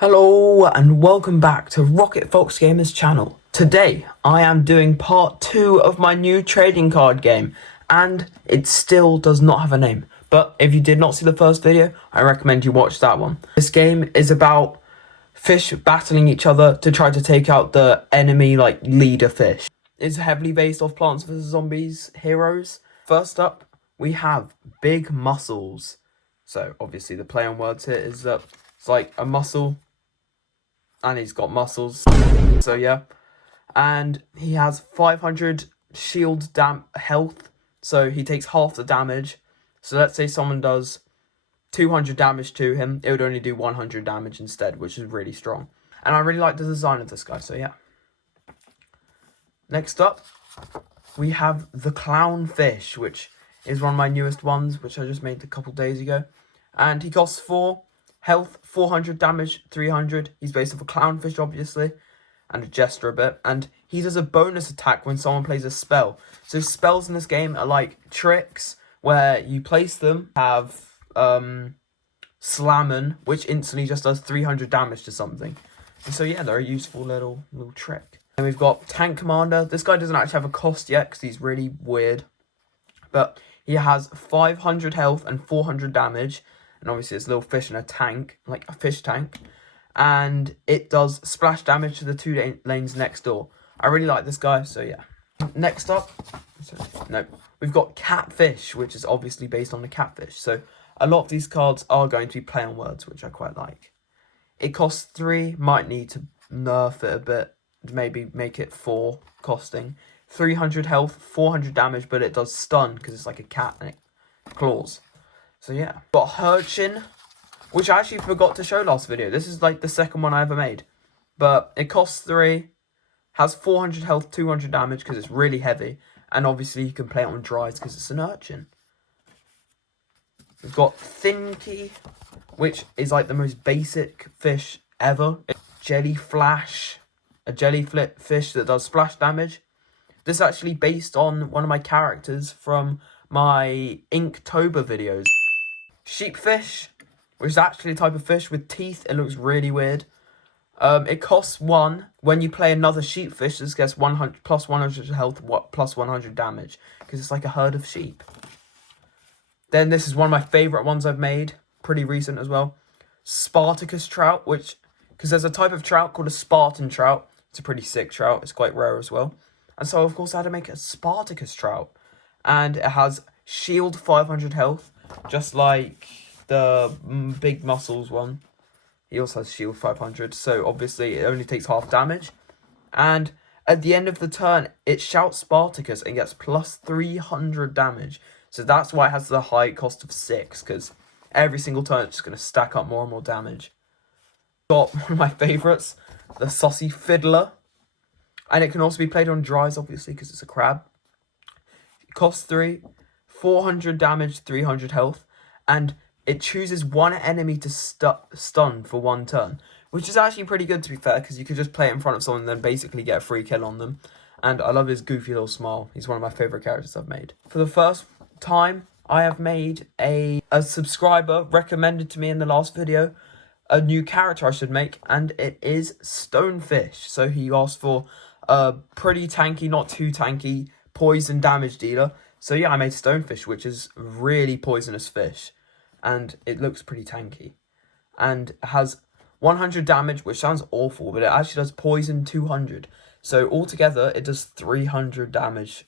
Hello and welcome back to Rocket Fox Gamers channel. Today I am doing part 2 of my new trading card game, and it still does not have a name. But if you did not see the first video, I recommend you watch that one. This game is about fish battling each other to try to take out the enemy leader fish. It's heavily based off Plants vs Zombies heroes. First up, we have big mussels. So obviously the play on words here is that it's like a mussel and he's got muscles, so yeah. And he has 500 shield health, so he takes half the damage. So let's say someone does 200 damage to him, it would only do 100 damage instead, which is really strong. And I really like the design of this guy, so yeah. Next up, we have the clownfish, which is one of my newest ones, which I just made a couple days ago. And he costs 4 health, 400 damage, 300. He's based off a clownfish, obviously, and a jester a bit. And he does a bonus attack when someone plays a spell. So spells in this game are like tricks, where you place them, have Slammin', which instantly just does 300 damage to something. And so yeah, they're a useful little trick. And we've got Tank Commander. This guy doesn't actually have a cost yet, because he's really weird. But he has 500 health and 400 damage. And obviously it's a little fish in a tank, like a fish tank. And it does splash damage to the 2 lanes next door. I really like this guy, so yeah. Next up, we've got Catfish, which is obviously based on the catfish. So a lot of these cards are going to be play on words, which I quite like. It costs 3, might need to nerf it a bit, maybe make it 4 costing. 300 health, 400 damage, but it does stun because it's like a cat and it claws. So yeah, got Urchin, which I actually forgot to show last video. This is like the second one I ever made. But it costs 3, has 400 health, 200 damage because it's really heavy. And obviously you can play it on dries because it's an urchin. We've got Thinky, which is like the most basic fish ever. Jellyflash, a jellyfish that does splash damage. This is actually based on one of my characters from my Inktober videos. Sheepfish, which is actually a type of fish with teeth. It looks really weird. It costs 1. When you play another sheepfish, this gets 100 plus 100 health, plus 100 damage, because it's like a herd of sheep. Then this is one of my favourite ones I've made, pretty recent as well. Spartacus trout, because there's a type of trout called a Spartan trout. It's a pretty sick trout. It's quite rare as well. And so, of course, I had to make a Spartacus trout. And it has shield 500 health, just like the big mussels one. He also has shield 500, so obviously it only takes half damage. And at the end of the turn, it shouts Spartacus and gets plus 300 damage. So that's why it has the high cost of 6, because every single turn it's just going to stack up more and more damage. Got one of my favourites, the Saucy Fiddler. And it can also be played on dries, obviously, because it's a crab. It costs 3, 400 damage, 300 health. And it chooses one enemy to stun for 1 turn. Which is actually pretty good, to be fair, because you could just play it in front of someone and then basically get a free kill on them. And I love his goofy little smile. He's one of my favourite characters I've made. For the first time, I have made a subscriber recommended to me in the last video a new character I should make, and it is Stonefish. So he asked for a pretty tanky, not too tanky, poison damage dealer. So yeah, I made Stonefish, which is really poisonous fish, and it looks pretty tanky, and has 100 damage, which sounds awful, but it actually does poison 200. So altogether, it does 300 damage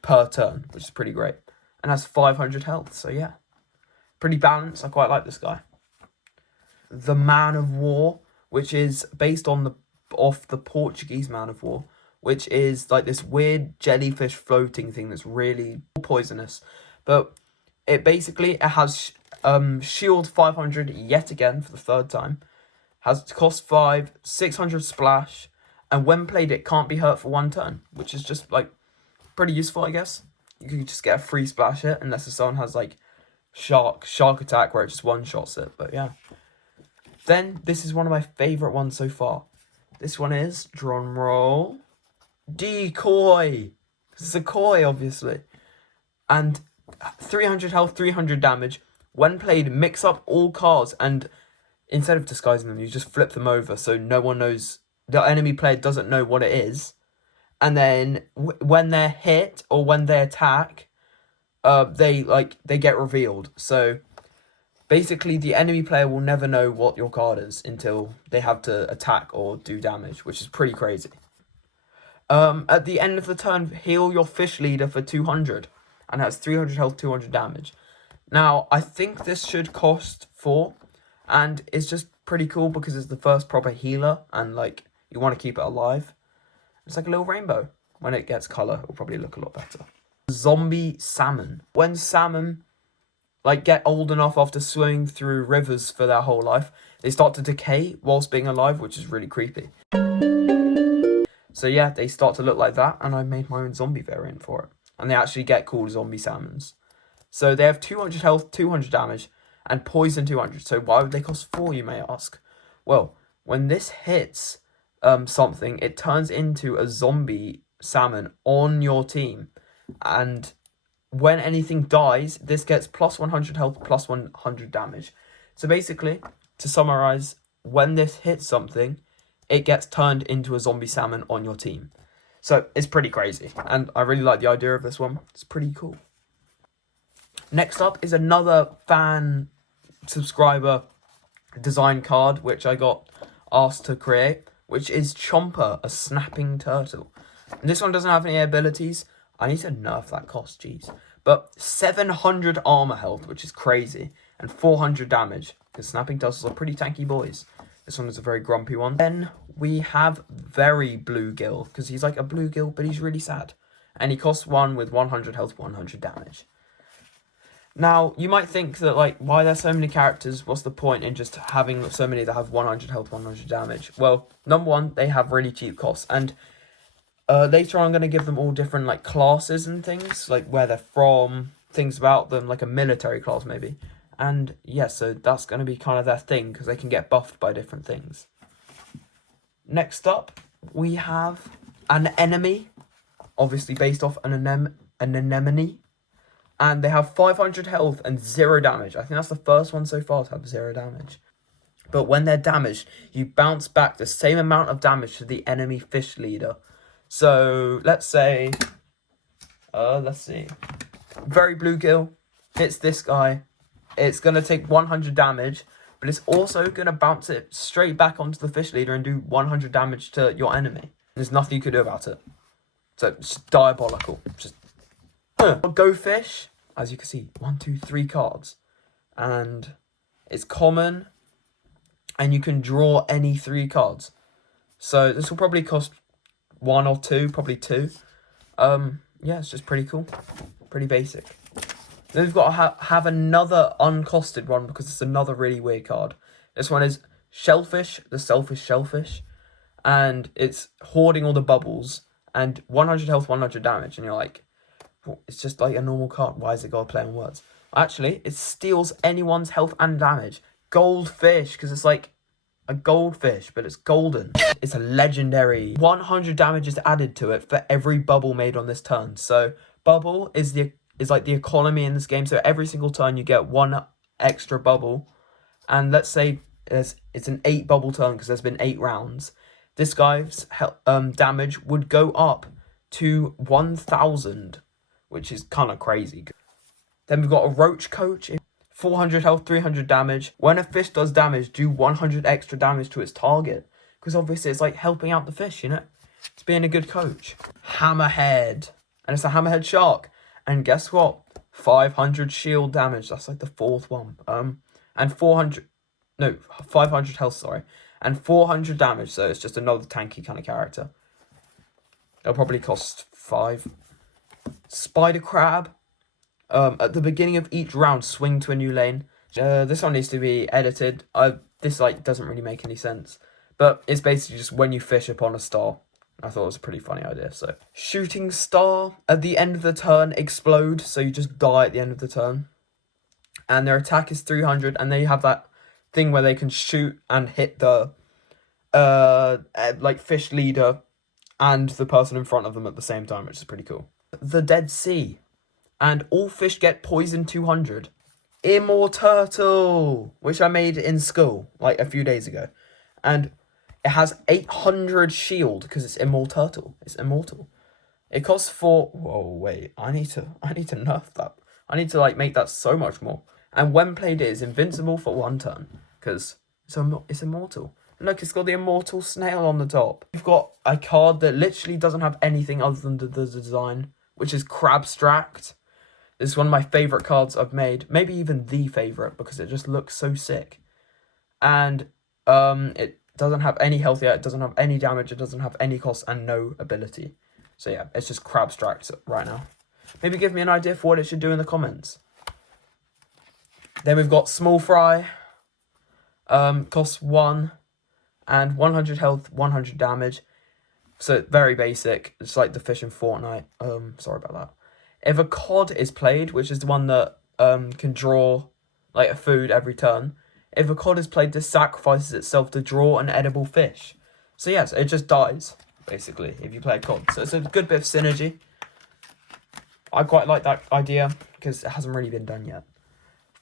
per turn, which is pretty great, and has 500 health. So yeah, pretty balanced. I quite like this guy. The Man of War, which is based on off the Portuguese Man of War, which is like this weird jellyfish floating thing that's really poisonous. But it has shield 500 yet again for the 3rd time. Has cost 5, 600 splash, and when played it can't be hurt for 1 turn, which is just like pretty useful, I guess. You could just get a free splash hit unless someone has like shark attack where it just one-shots it, but yeah. Then, this is one of my favourite ones so far. This one is, drum roll, Decoy. It's a koi, obviously. And 300 health, 300 damage. When played, mix up all cards, and instead of disguising them, you just flip them over so no one knows, the enemy player doesn't know what it is. And then when they're hit or when they attack, they get revealed. So basically, the enemy player will never know what your card is until they have to attack or do damage, which is pretty crazy. At the end of the turn, heal your fish leader for 200 and has 300 health, 200 damage. Now, I think this should cost 4, and it's just pretty cool because it's the first proper healer, and like you want to keep it alive. It's like a little rainbow. When it gets colour, it'll probably look a lot better. Zombie salmon. When salmon like get old enough after swimming through rivers for their whole life, they start to decay whilst being alive, which is really creepy. So yeah, they start to look like that, and I made my own zombie variant for it. And they actually get called zombie salmons. So they have 200 health, 200 damage, and poison 200. So why would they cost 4, you may ask? Well, when this hits something, it turns into a zombie salmon on your team. And when anything dies, this gets plus 100 health, plus 100 damage. So basically, to summarize, when this hits something, it gets turned into a zombie salmon on your team. So it's pretty crazy, and I really like the idea of this one. It's pretty cool. Next up is another fan subscriber design card, which I got asked to create, which is Chomper, a snapping turtle. And this one doesn't have any abilities. I need to nerf that cost, jeez. But 700 armor health, which is crazy, and 400 damage, because snapping turtles are pretty tanky boys. This one is a very grumpy one. Then we have Very Bluegill, because he's like a bluegill, but he's really sad. And he costs 1 with 100 health, 100 damage. Now, you might think that, like, why there's so many characters, what's the point in just having so many that have 100 health, 100 damage? Well, number one, they have really cheap costs, and later on I'm going to give them all different, like, classes and things, like, where they're from, things about them, like a military class, maybe. And, yeah, so that's going to be kind of their thing, because they can get buffed by different things. Next up, we have an enemy, obviously based off an anemone. And they have 500 health and 0 damage. I think that's the first one so far to have 0 damage. But when they're damaged, you bounce back the same amount of damage to the enemy fish leader. So, let's say... let's see. Very Bluegill hits this guy. It's going to take 100 damage. But it's also going to bounce it straight back onto the fish leader and do 100 damage to your enemy. There's nothing you can do about it. So, it's diabolical. Just... Go Fish, as you can see, 1, 2, 3 cards, and it's common, and you can draw any 3 cards. So this will probably cost 1 or 2, probably 2. Yeah, it's just pretty cool, pretty basic. Then we've got to have another uncosted one because it's another really weird card. This one is Shellfish, the Selfish Shellfish, and it's hoarding all the bubbles and 100 health, 100 damage, and you're like, it's just like a normal card. Why is it got to play on words? Actually, it steals anyone's health and damage. Goldfish, because it's like a goldfish, but it's golden. It's a legendary. 100 damage is added to it for every bubble made on this turn. So bubble is like the economy in this game. So every single turn you get 1 extra bubble. And let's say it's an 8 bubble turn because there's been 8 rounds. This guy's damage would go up to 1,000. Which is kind of crazy. Then we've got a Roach Coach. 400 health, 300 damage. When a fish does damage, do 100 extra damage to its target. Because obviously it's like helping out the fish, you know? It's being a good coach. Hammerhead. And it's a hammerhead shark. And guess what? 500 shield damage. That's like the 4th one. And 500 health, sorry. And 400 damage. So it's just another tanky kind of character. It'll probably cost 5. Spider Crab. At the beginning of each round, swing to a new lane. This one needs to be edited. This like doesn't really make any sense, but it's basically just when you fish upon a star. I thought it was a pretty funny idea. So shooting star at the end of the turn explode, so you just die at the end of the turn, and their attack is 300, and they have that thing where they can shoot and hit the like fish leader and the person in front of them at the same time, which is pretty cool. The Dead Sea, and all fish get poison 200. Immorturtle, which I made in school like a few days ago, and it has 800 shield because it's Immorturtle. It's immortal. It costs 4. Whoa, wait! I need to nerf that. I need to like make that so much more. And when played, it is invincible for 1 turn because it's immortal. Look, it's got the immortal snail on the top. You've got a card that literally doesn't have anything other than the design, which is Crabstract. This is one of my favourite cards I've made. Maybe even the favourite because it just looks so sick. And it doesn't have any health yet. It doesn't have any damage. It doesn't have any cost and no ability. So yeah, it's just Crabstract right now. Maybe give me an idea for what it should do in the comments. Then we've got Small Fry. Costs 1 and 100 health, 100 damage. So very basic. It's like the fish in Fortnite. Sorry about that. If a cod is played, which is the one that can draw like a food every turn. If a cod is played, this sacrifices itself to draw an edible fish. So yes, it just dies, basically, if you play a cod. So it's a good bit of synergy. I quite like that idea because it hasn't really been done yet.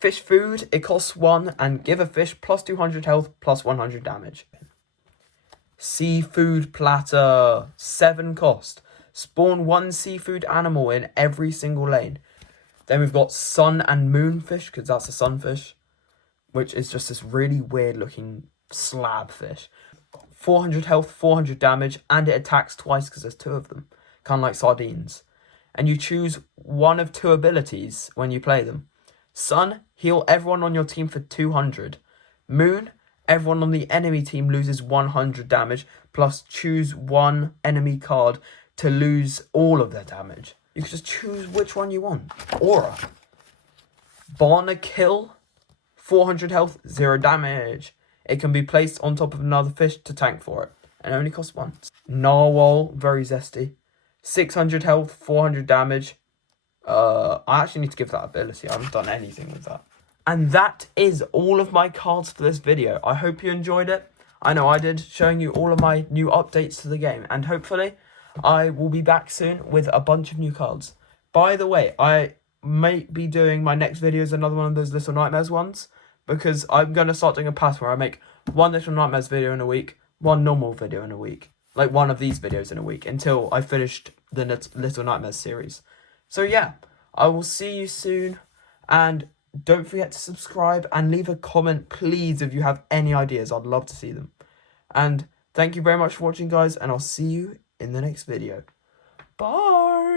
Fish food, it costs 1 and give a fish plus 200 health plus 100 damage. Seafood platter, 7 cost. Spawn 1 seafood animal in every single lane. Then we've got sun and moon fish, because that's a sunfish, which is just this really weird looking slab fish. 400 health, 400 damage, and it attacks twice because there's 2 of them, kind of like sardines. And you choose one of 2 abilities when you play them. Sun, heal everyone on your team for 200. Moon, everyone on the enemy team loses 100 damage, plus choose 1 enemy card to lose all of their damage. You can just choose which one you want. Aura. Barnacle, 400 health, 0 damage. It can be placed on top of another fish to tank for it, and it only costs 1. Narwhal, very zesty. 600 health, 400 damage. I actually need to give that ability. I haven't done anything with that. And that is all of my cards for this video. I hope you enjoyed it. I know I did, showing you all of my new updates to the game. And hopefully, I will be back soon with a bunch of new cards. By the way, I might be doing my next video as another one of those Little Nightmares ones, because I'm going to start doing a pattern where I make 1 Little Nightmares video in a week, 1 normal video in a week. Like one of these videos in a week, until I finished the Little Nightmares series. So yeah, I will see you soon, and don't forget to subscribe and leave a comment, please, if you have any ideas. I'd love to see them. And thank you very much for watching, guys, and I'll see you in the next video. Bye!